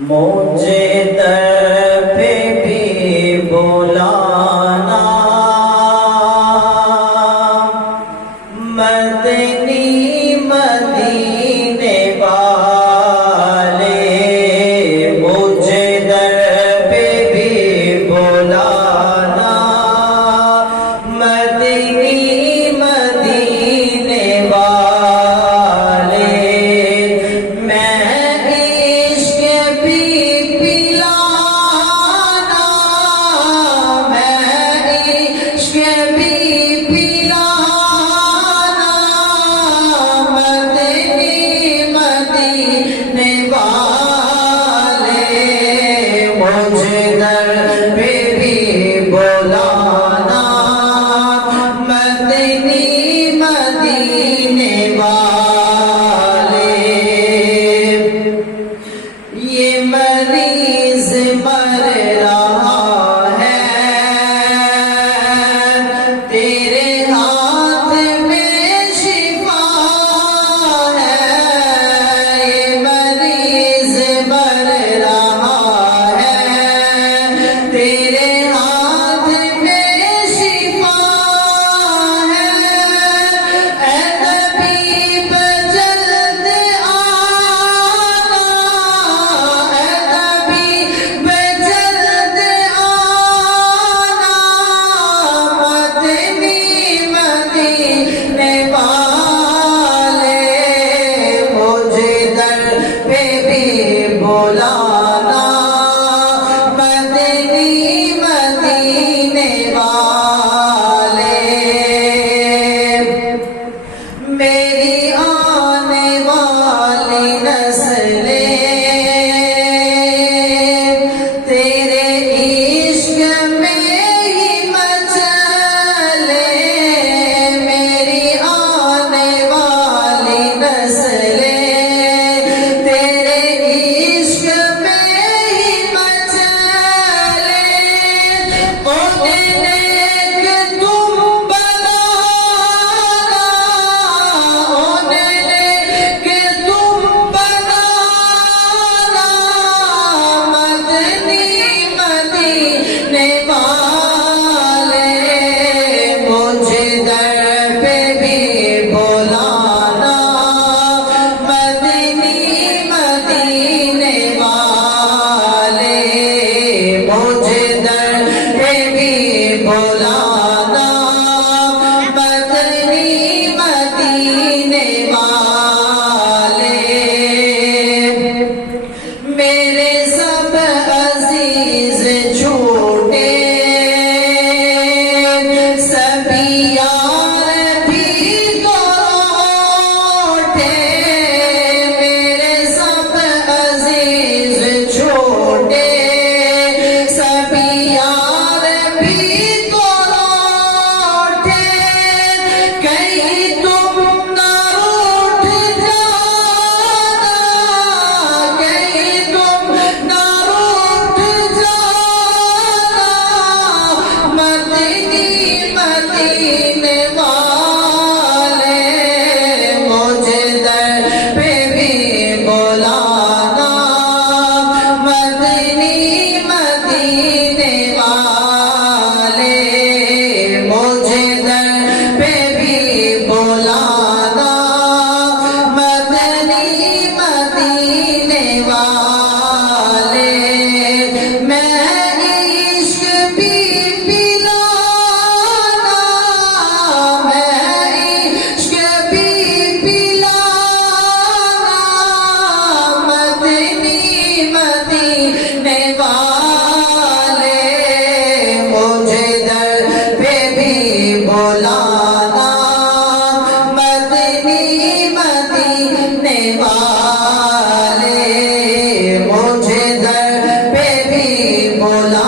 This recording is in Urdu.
مجھے در پہ بھی بلانا مدنی مدینے والے، مجھے در پہ بھی بلانا مدنی مدینے والے، میں مجھے در پہ بھی بلانا مدنی مدینے والے، یہ مریض مر رہا ہے تیرے ہاتھ میں شفا ہے، یہ مریض مر رہا تیرے ہاتھ میں شفا ہے، اے طبیب جلد آنا، اے طبیب جلد آنا مدنی مدینے والے، مجھے در پہ بھی بلانا مدنی مدینے والے، میری آنے والی نسلیں تیرے عشق میں ہی مچلے، میری آنے والی نسلیں تیرے عشق میں ہی مچلے، مجھے در پہ بھی بلانا مدنی مدینے والے، مجھے در پہ بھی بلانا مدنی مدینے والے، میرے سب عزیز چھوٹے سبھی یار بھی تو روٹے، میرے سب عزیز چھوٹے سبھی یار بھی تو روٹے، کہیں تم نہ روٹھ جانا، کہیں تم نہ روٹھ جانا مدنی مدینے والے، مجھے در پہ بھی بلانا مدنی مدینے والے، مجھے در پہ بھی بلانا مدنی مدینے والے، میں عشق بھی پلانا، میں عشق بھی پلانا مدنی مدینے والے، مجھے در پہ بھی بلانا مدنی مدینے والے، مجھے در پہ بھی بلانا